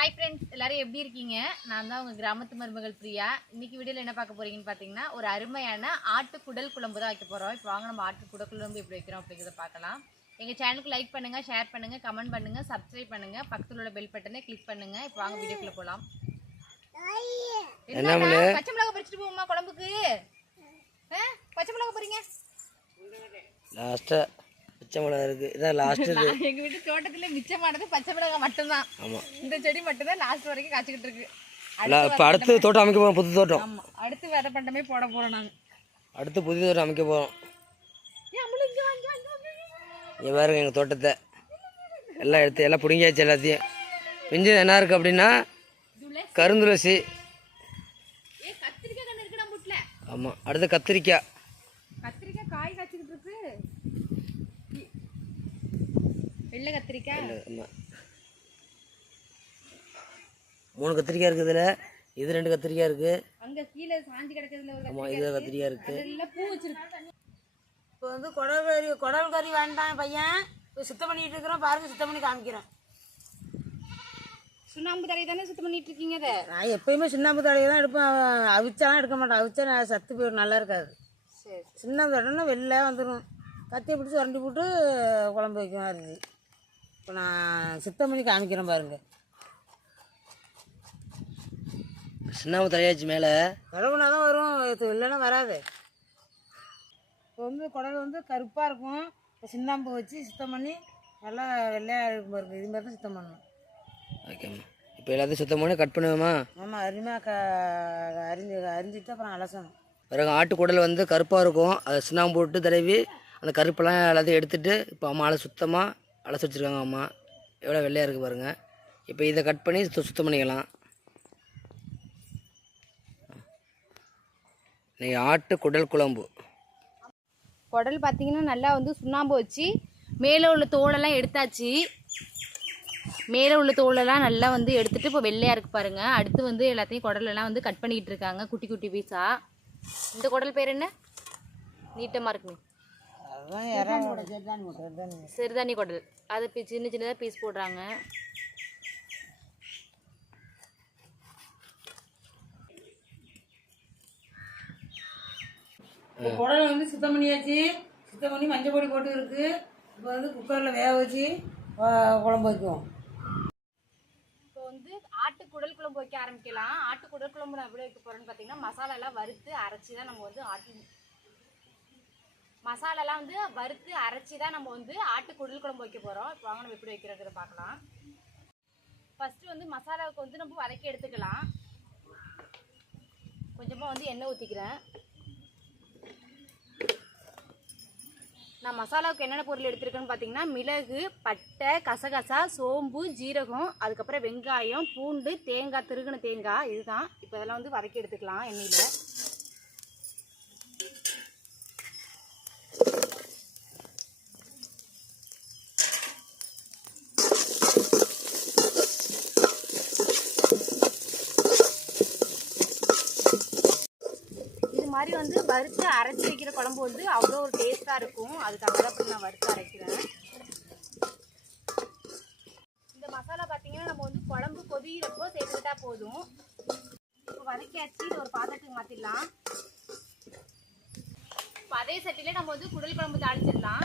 Hi friends எல்லாரும் எப்படி இருக்கீங்க? நான் தான் உங்க கிராமத்து மருமகள் பிரியா. இன்னைக்கு வீடியோல என்ன பார்க்க போறீங்கன்னு பார்த்தீங்கன்னா ஒரு அருமையான ஆட்டு குடல் குழம்பு தான் வைக்க போறோம். இப்போ வாங்க நம்ம ஆட்டு குடல் குழம்பு எப்படி வைக்கிறோம் அப்படிங்கிறத பார்க்கலாம். எங்க சேனலுக்கு லைக் பண்ணுங்க ஷேர் பண்ணுங்க கமெண்ட் பண்ணுங்க சப்ஸ்கிரைப் பண்ணுங்க. பக்கத்துல உள்ள பெல் பட்டனை கிளிக் பண்ணுங்க. இப்போ வாங்க வீடியோக்குள்ள என்னடா, பச்சை மிளகா பறிச்சுட்டு போகுமா குழம்புக்கு? பச்சை மிளகா போறீங்க லாஸ்ட்டாக பச்சை மிளகா இருக்குது இதான் லாஸ்ட்டு இது. எங்க வீட்டு தோட்டத்துல மிச்சமானது பச்சை மிளகாய் மட்டும்தான். ஆமாம் இந்த செடி மட்டும்தான் லாஸ்ட் வரைக்கும் காய்ச்சிக்கிட்டு இருக்கு. இப்போ அடுத்து தோட்டம் அமைக்க போகிறோம் புது தோட்டம். ஆமா. அடுத்து விதை பண்டமே போட போறோம் நாங்க. அடுத்து புது தோட்டம் அமைக்க போகிறோம் இங்க பாருங்க எங்கள் தோட்டத்தை. எல்லாம் எடுத்து எல்லாம் பிடுங்கியாச்சு எல்லாத்தையும். மிஞ்சி என்ன இருக்குது அப்படின்னா கருந்துளசி. ஆமாம் அடுத்து கத்திரிக்காய். கத்திரிக்காய் காய் காய்ச்சிக்கிட்டு இருக்கு இ- வெள்ளை கத்திரிக்காய் ஆமாம் மூணு கத்திரிக்காய் இருக்குது இதில். இது ரெண்டு கத்திரிக்காய் இருக்குது அங்க கீழே சாஞ்சி கிடக்கிறதுல ஒரு ஆமாம் இது கத்திரிக்காய் இருக்குது கத்திரிக்காய் பூ வச்சிருக்கு. இப்போ வந்து குடல் கறி குடல் கறி வேண்டாம் பையன். இப்போ சுத்தம் பண்ணிட்டு இருக்கிறோம். பாருங்க சுத்தம் பண்ணி காமிக்கிறேன். சுண்ணாம்பு தரையை தானே சுத்தம் பண்ணிட்டு இருக்கீங்க அதை? நான் எப்பயுமே சுண்ணாம்பு தடையை தான் எடுப்பேன். அவிச்சாலாம் எடுக்க மாட்டேன். அவிச்சா சத்து போயிடும் நல்லா இருக்காது. சரி சுண்ணாம்பு தடைன்னா வெளில வந்துடும் கத்தியை பிடிச்சி வரண்டி போட்டு குழம்பு வைக்கும் அரிசி இப்போ நான் சுத்தம் பண்ணி காமிக்கிறேன் பாருங்க. சின்னாம தலையாச்சு மேலே. கழுவுனா தான் வரும் இது இல்லைன்னா வராது. இப்போ வந்து குடல் வந்து கருப்பாக இருக்கும். இப்போ சுண்ணாம்பு வச்சு சுத்தம் பண்ணி நல்லா வெள்ளையாக இருக்கும் பாருங்க. இது மாதிரி தான் சுத்தம் பண்ணணும் ஓகேம்மா இப்போ எல்லாத்தையும் சுத்தம் பண்ணி கட் பண்ணுவோமா ஆமாம் அருமையாக க அரிஞ்சு அரிஞ்சிட்டு அப்புறம் அலசணும். பிறகு ஆட்டுக்குடல் வந்து கருப்பாக இருக்கும். அதை சுண்ணாம்பு போட்டு தடவி அந்த கருப்பெல்லாம் எல்லாத்தையும் எடுத்துட்டு இப்போ அம்மா அலை சுத்தமாக அலசி வச்சுருக்காங்க அம்மா. எவ்வளோ வெள்ளையாக இருக்குது பாருங்கள் இப்போ இதை கட் பண்ணி சுத்தம் பண்ணிக்கலாம். இன்னைக்கு ஆட்டு குடல் குழம்பு. குடல் பார்த்தீங்கன்னா நல்லா வந்து சுண்ணாம்பு வச்சு மேலே உள்ள தோலெல்லாம் எடுத்தாச்சு. மேலே உள்ள தோலெல்லாம் நல்லா வந்து எடுத்துகிட்டு இப்போ வெள்ளையாக இருக்கு பாருங்கள் அடுத்து வந்து எல்லாத்தையும் குடலெல்லாம் வந்து கட் பண்ணிக்கிட்டு இருக்காங்க குட்டி குட்டி பீஸாக இந்த குடல் பேர் என்ன? நீட்டமாக இருக்குமே. சிறுதானி குடல் அதை பி- சின்ன சின்னதாக பீஸ் போடுறாங்க. இப்போ குடலை வந்து சுத்தம் பண்ணியாச்சு. சுத்தம் பண்ணி மஞ்சள் பொடி போட்டு இருக்கு. இப்போ வந்து குக்கரில் வேக வச்சு குழம்பு வைக்குவோம் இப்போ வந்து ஆட்டு குடல் குழம்பு வைக்க ஆரம்பிக்கலாம். ஆட்டு குடல் குழம்பு நான் எப்படி வைக்க போறேன்னு பார்த்தீங்கன்னா மசாலாலாம் வறுத்து அரைச்சி தான் நம்ம வந்து ஆட்டு மசாலாலாம் வந்து வறுத்து அரைச்சி தான் நம்ம வந்து ஆட்டு குடல் குழம்பு வைக்க போகிறோம் இப்போ வாங்க நம்ம எப்படி வைக்கிறோங்கிறத பார்க்கலாம். ஃபஸ்ட்டு வந்து மசாலாவுக்கு வந்து நம்ம வதக்கி எடுத்துக்கலாம். கொஞ்சமாக வந்து எண்ணெய் ஊற்றிக்கிறேன் நான் மசாலாவுக்கு என்னென்ன பொருள் எடுத்துருக்கேன்னு பார்த்தீங்கன்னா மிளகு பட்டை கசகசா சோம்பு ஜீரகம் அதுக்கப்புறம் வெங்காயம் பூண்டு தேங்காய் திருகுன தேங்காய் இதுதான். இப்போ இதெல்லாம் வந்து வதக்கி எடுத்துக்கலாம் எண்ணெயில் இது மாதிரி வந்து வறுத்து அரைச்சி வைக்கிற குழம்பு வந்து அவ்வளோ ஒரு டேஸ்ட்டாக இருக்கும். அதுக்காக தான் அப்படி நான் வறுத்து அரைக்கிறேன். இந்த மசாலா பார்த்தீங்கன்னா நம்ம வந்து குழம்பு கொதிக்கிறப்போ சேர்த்துக்கிட்டா போதும். இப்போ வதக்கியாச்சு இது ஒரு பாத்திரத்துக்கு மாற்றிடலாம் இப்போ அதே சட்டிலே நம்ம வந்து குடல் குழம்பு தாளிச்சிடலாம்.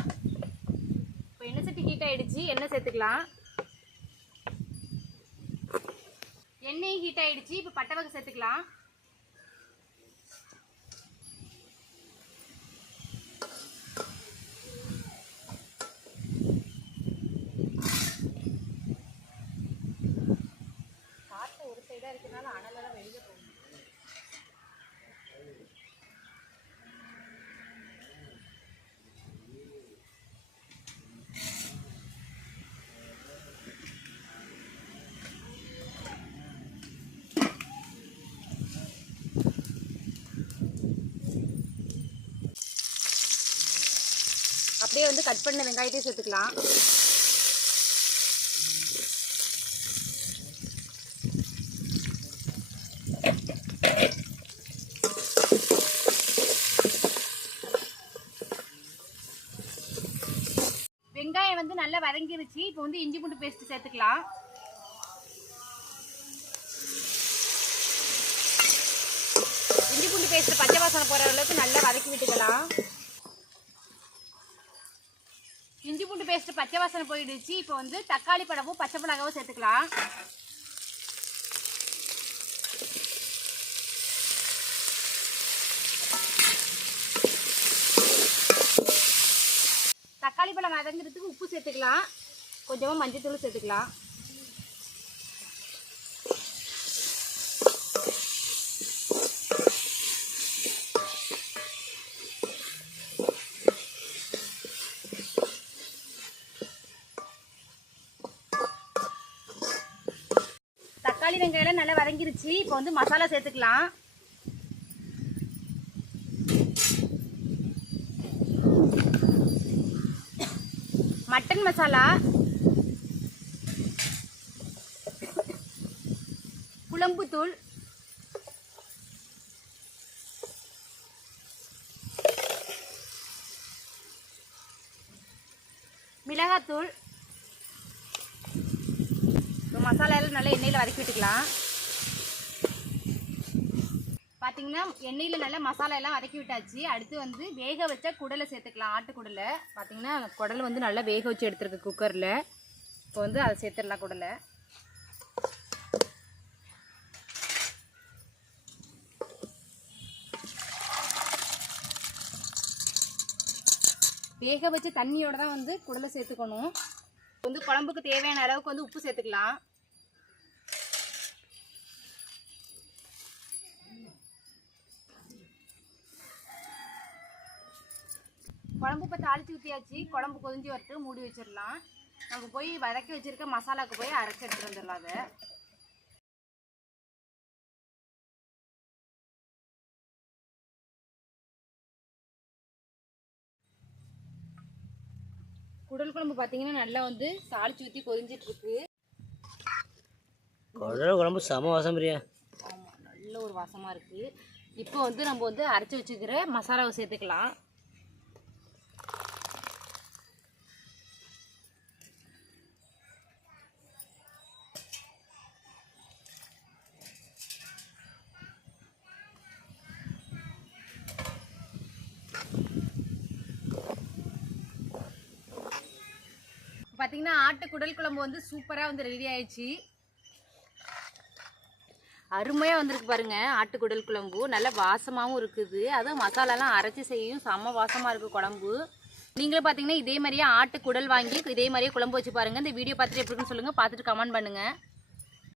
இப்போ எண்ணெய் சட்டி ஹீட் ஆயிடுச்சு எண்ணெய் சேர்த்துக்கலாம். எண்ணெய் ஹீட் ஆகிடுச்சு இப்போ பட்டை வகை சேர்த்துக்கலாம். கட் பண்ண வெங்காயத்தையும் சேர்த்துக்கலாம். வெங்காயம் வந்து நல்லா வதங்கிருச்சு. இப்போ வந்து இஞ்சி பூண்டு பேஸ்ட் சேர்த்துக்கலாம். இஞ்சி பூண்டு பேஸ்ட் பச்சை வாசனை போகிற அளவுக்கு நல்லா வதக்கி விட்டுக்கலாம். இஞ்சி பூண்டு பேஸ்ட் பச்சை வாசனை போயிடுச்சு. இப்போ வந்து தக்காளி பழமும் பச்சை மிளகாவும் சேர்த்துக்கலாம். தக்காளி பழம் வதங்குறதுக்கு உப்பு சேர்த்துக்கலாம். கொஞ்சமாக மஞ்சள் தூள் சேர்த்துக்கலாம். தக்காளி வெங்காயம் நல்லா வதங்கிருச்சு. இப்போ வந்து மசாலா சேர்த்துக்கலாம். மட்டன் மசாலா. குழம்புத்தூள் மிளகாத்தூள். இப்போ நல்லா எண்ணெயில் வதக்கி விட்டுக்கலாம் பார்த்தீங்கன்னா எண்ணெயில் நல்லா மசாலா எல்லாம் வதக்கி விட்டாச்சு அடுத்து வந்து வேக வச்ச குடலை சேர்த்துக்கலாம் ஆட்டு குடலை பார்த்தீங்கன்னா குடலை வந்து நல்லா வேக வச்சு எடுத்துருக்கு குக்கரில். இப்போ வந்து அதை சேர்த்துடலாம் குடலை. வேக வச்சு தண்ணியோட தான் வந்து குடலை சேர்த்துக்கணும். வந்து குழம்புக்கு தேவையான அளவுக்கு வந்து உப்பு சேர்த்துக்கலாம். குழம்பு இப்போ தாளிச்சு ஊற்றியாச்சு குழம்பு கொதிஞ்சு வரட்டு மூடி வச்சிடலாம் நம்ம போய் வதக்கி வச்சிருக்க மசாலாவுக்கு போய் அரைச்சி எடுத்துட்டு வந்துடலாம் அதை. குடல் குழம்பு பார்த்தீங்கன்னா நல்லா வந்து தாளிச்சு ஊற்றி கொதிஞ்சிட்டு இருக்கு குடல் குழம்பு செம வாசம் பிரியா. ஆமாம் நல்ல ஒரு வாசமாக இருக்குது இப்போ வந்து நம்ம வந்து அரைச்சி வச்சுக்கிற மசாலாவை சேர்த்துக்கலாம். பார்த்தீங்கன்னா ஆட்டு குடல் குழம்பு வந்து சூப்பராக வந்து ரெடி ஆயிடுச்சு. அருமையாக வந்திருக்கு பாருங்கள் ஆட்டுக்குடல் குழம்பு. நல்ல வாசமாகவும் இருக்குது. அதுவும் மசாலாலாம் அரைச்சி செய்யும். செம்ம வாசமாக இருக்குது குழம்பு. நீங்களும் பார்த்தீங்கன்னா இதே மாதிரியே ஆட்டு குடல் வாங்கி இதே மாதிரியே குழம்பு வச்சு பாருங்கள் இந்த வீடியோ பார்த்துட்டு எப்படி இருக்குன்னு சொல்லுங்கள் பார்த்துட்டு கமெண்ட் பண்ணுங்கள்